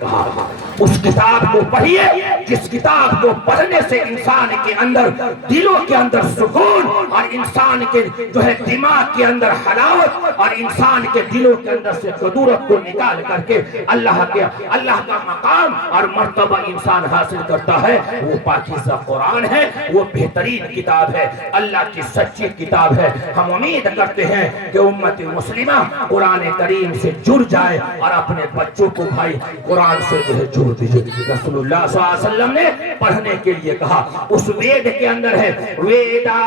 کہا اس کتاب کو پڑھیے جس کتاب کو پڑھنے سے انسان کے اندر دلوں کے اندر سکون اور انسان کے جو ہے دماغ کے اندر حلاوت اور انسان کے دلوں کے اندر سے قدورت کو نکال کر کے اللہ کا مقام اور مرتبہ انسان حاصل کرتا ہے. وہ پاکیزہ قرآن ہے, وہ بہترین کتاب ہے, اللہ کی سچی کتاب ہے. ہم امید کرتے ہیں کہ امت مسلمہ قرآن کریم سے جڑ جائے اور اپنے بچوں کو بھائی قرآن سے جو ہے جوڑ دیجئے. رسول اللہ صلی اللہ علیہ وسلم نے پڑھنے کے لیے کہا. اس وید کے اندر ہے ویدا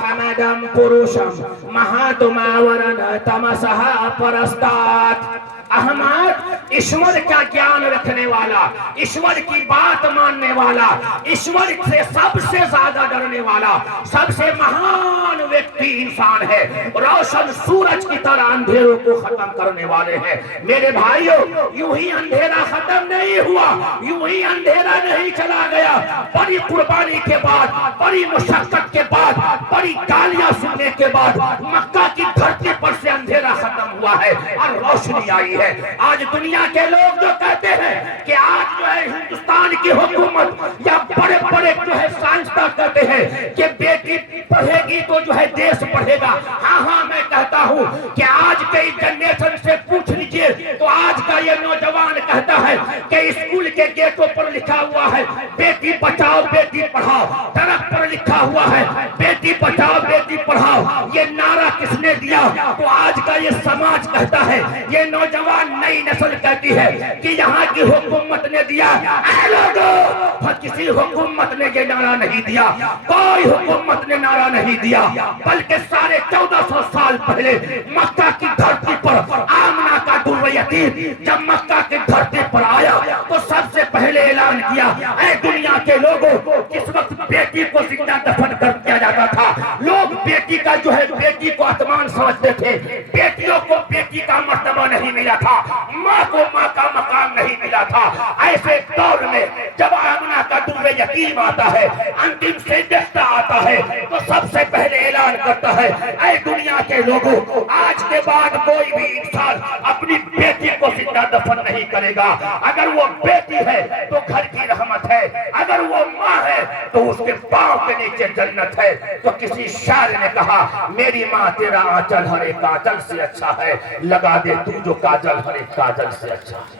حمدم پروشم مہاتما ورن تمسہا پرستات. احمد ایشور کا گیان رکھنے والا, ایشور کی بات ماننے والا, ایشور سے سب سے زیادہ ڈرنے والا, سب سے مہان ویکتی انسان ہے. روشن سورج کی طرح اندھیروں کو ختم کرنے والے ہیں. میرے بھائیوں, یوں ہی اندھیرا ختم نہیں ہوا, یوں ہی اندھیرا نہیں چلا گیا. بڑی قربانی کے بعد, بڑی مشقت کے بعد, بڑی گالیاں سننے کے بعد مکہ کی دھرتی پر سے اندھیرا ختم ہوا ہے اور روشنی آئی ہے. آج دنیا کے لوگ جو کہتے ہیں کہ آج جو ہے ہندوستان کی حکومت یا بڑے بڑے جو ہے سائنسداں کہتے ہیں کہ بیٹی پڑھے گی تو جو ہے دیش پڑھے گا. ہاں میں کہتا ہوں کہ آج کے جنریشن سے پوچھ لیجئے تو آج کا یہ نوجوان کہتا ہے کہ اسکول کے گیٹوں پر لکھا ہوا ہے بیٹی بچاؤ بیٹی پڑھاؤ, سڑک پر لکھا ہوا ہے بیٹی بچاؤ بیٹی پڑھاؤ. یہ نعرہ کس نے دیا؟ تو آج کا یہ سماج کہتا ہے, یہ نوجوان نئی نسل کہتی ہے کہ یہاں کی حکومت نے دیا. اے لوگوں, کسی حکومت نے یہ نعرہ نہیں دیا, کوئی حکومت نے نعرہ نہیں دیا, بلکہ 1450 سال پہلے مکہ کی دھرتی پر آمنہ کا در یتیم جب مکہ کی دھرتی پر آیا تو سب سے پہلے اعلان کیا, اے دنیا کے لوگوں, اس وقت بیٹی کو زندہ دفن کر دیا جاتا تھا. لوگ بیٹی کا جو ہے بیٹی کو اتمان سمجھتے تھے, بیٹیوں کو بیٹی کا مرتبہ نہیں ملا تھا, ماں کو ماں کا مقام نہیں ملا تھا. ایسے دور میں جب آمنہ کا در یتیم آتا ہے, انتم سے دیکھتا آتا ہے, تو سب سے پہلے اعلان کرتا ہے, اے دنیا کے لوگوں, آج کے بعد کوئی بھی انسان اپنی بیٹی کو زندہ دفن نہیں کرے گا. اگر وہ بیٹی ہے تو گھر کی رحمت ہے, اگر وہ ماں ہے تو اس کے پاؤں کے نیچے جنت ہے. تو کسی شاعر نے کہا, میری ماں تیرا آنچل ہر ایک آنچل سے اچھا ہے, لگا دے تو جو کاجل ہر ایک کاجل سے اچھا ہے.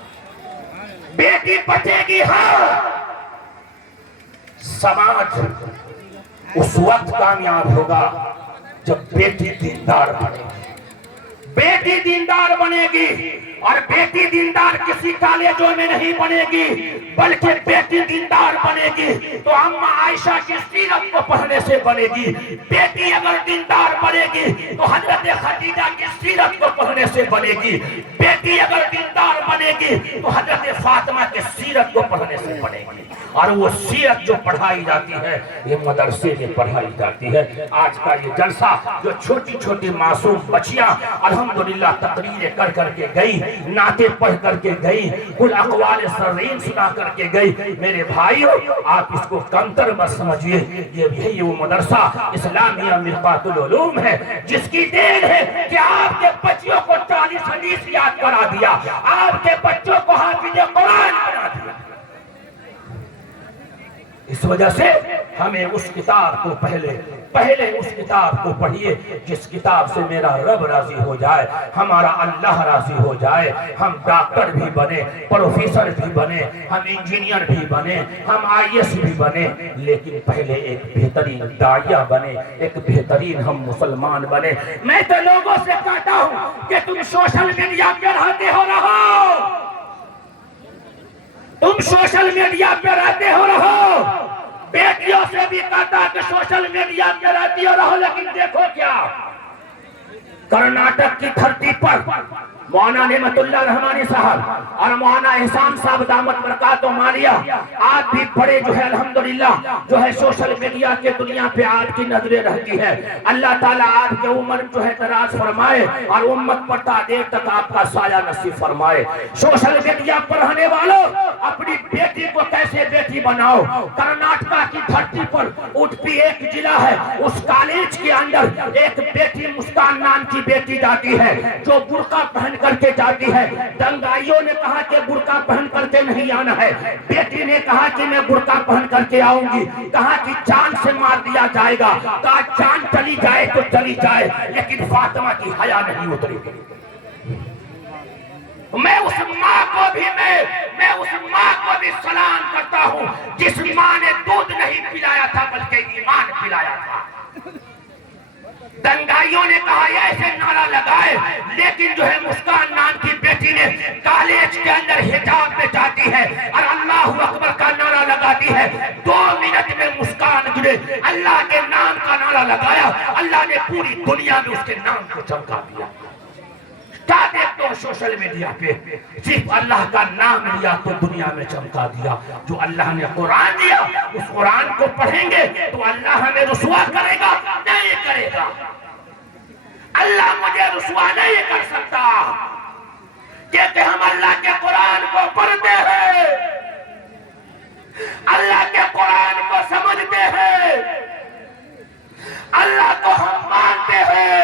بیٹی بچے گی ہاں, سماج اس وقت کامیاب ہوگا جب بیٹی دیندار بنے گی. بیٹی دیندار بنے گی, اور بیٹی دیندار کسی کالجوں میں نہیں بنے گی, بلکہ بیٹی دیندار بنے گی تو اماں عائشہ کی سیرت کو پڑھنے سے بنے گی. بیٹی اگر دیندار بنے گی تو حضرت خدیجہ کی سیرت کو پڑھنے سے بنے گی. بیٹی اگر دیندار بنے گی تو حضرت فاطمہ کی سیرت کو پڑھنے سے بنے گی. اور وہ سیرت جو پڑھائی جاتی ہے یہ مدرسے میں پڑھائی جاتی ہے. آج کا یہ جلسہ جو چھوٹی چھوٹی معصوم بچیاں الحمدللہ تقریریں کر کر کے گئی, نعتیں پڑھ کر کے گئی, کل اقوال سرین سنا کر کے گئی, میرے بھائیوں آپ اس کو کمتر مت سمجھیے. یہ وہ مدرسہ اسلامیہ مرقات العلوم ہے جس کی دین ہے کہ آپ کے بچوں کو 40 حدیث یاد کرا دیا, آپ کے بچوں کو حافظ قرآن بنا دیا. اس وجہ سے ہمیں اس کتاب کو پہلے اس کتاب کو پڑھیے جس کتاب سے میرا رب راضی ہو جائے, ہمارا اللہ راضی ہو جائے. ہم ڈاکٹر بھی بنے, پروفیسر بھی بنے, ہم انجینئر بھی بنے, ہم IAS بھی بنے, لیکن پہلے ایک بہترین داعیہ بنے, ایک بہترین ہم مسلمان بنے. میں تو لوگوں سے کہتا ہوں کہ تم سوشل میڈیا پہ رہتے ہو رہو, تم سوشل میڈیا پہ رہتے ہو رہو. بیٹیوں سے بھی کہتا کہ سوشل میڈیا پہ رہتی ہو رہو, لیکن دیکھو کیا کرناٹک کی دھرتی پر مولانا نعمت اللہ رحمانی صاحب اور مولانا احسان صاحب دامت برکات و مالیہ آپ بھی بڑے جو ہے الحمدللہ جو ہے سوشل میڈیا کے دنیا پہ آپ کی نظریں رہتی ہے. اللہ تعالیٰ آپ کے عمر جو ہے دراز فرمائے اور امت پر تا دیر تک آپ کا سایہ نصیب فرمائے. سوشل میڈیا پر رہنے والوں اپنی بیٹی کو کیسے بیٹی بناؤ. کرناٹکا کی دھرتی پر اڈپی ایک ضلع ہے, اس کالج کے اندر ایک بیٹی مسکان نام کی بیٹی جاتی ہے جو برقع پہن کر کے جاتی ہے. دنگائیوں نے کہا کہ برقع پہن کر کے نہیں آنا ہے. بیٹی نے کہا کہ میں برقع پہن کر کے آؤں گی. کہا کہ جان سے مار دیا جائے گا. کہا جان چلی جائے تو چلی جائے, لیکن فاطمہ کی حیا نہیں اتری. میں اس ماں کو بھی سلام کرتا ہوں جس ماں نے دودھ نہیں پلایا تھا بلکہ ایمان پلایا تھا. دنگائیوں نے کہا ایسے نعرہ لگائے, لیکن جو ہے مسکان نام کی بیٹی نے کالج کے اندر حجاب میں جاتی ہے اور اللہ اکبر کا نعرہ لگاتی ہے. 2 منٹ میں مسکان جو نے اللہ کے نام کا نعرہ لگایا, اللہ نے پوری دنیا میں اس کے نام کو چمکا دیا. کیا دیکھتے ہو سوشل میڈیا پہ, صرف اللہ کا نام لیا تو دنیا میں چمکا دیا. جو اللہ نے قرآن دیا اس قرآن کو پڑھیں گے تو اللہ ہمیں رسوا کرے گا نہیں کرے گا. اللہ مجھے رسوا نہیں کر سکتا کیونکہ ہم اللہ کے قرآن کو پڑھتے ہیں, اللہ کے قرآن کو سمجھتے ہیں, اللہ کو ہم مانتے ہیں.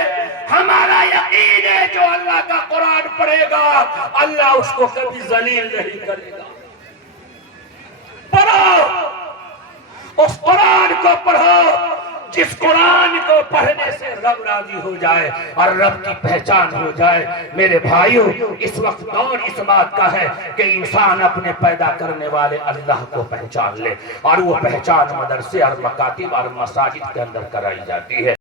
ہمارا یقین ہے جو اللہ کا قرآن پڑھے گا اللہ اس کو کبھی ذلیل نہیں کرے گا. پڑھو, اس قرآن کو پڑھو جس قرآن کو پڑھنے سے رب راضی ہو جائے اور رب کی پہچان ہو جائے. میرے بھائیوں, اس وقت دور اس بات کا ہے کہ انسان اپنے پیدا کرنے والے اللہ کو پہچان لے, اور وہ پہچان مدرسے اور مکاتب اور مساجد کے اندر کرائی جاتی ہے.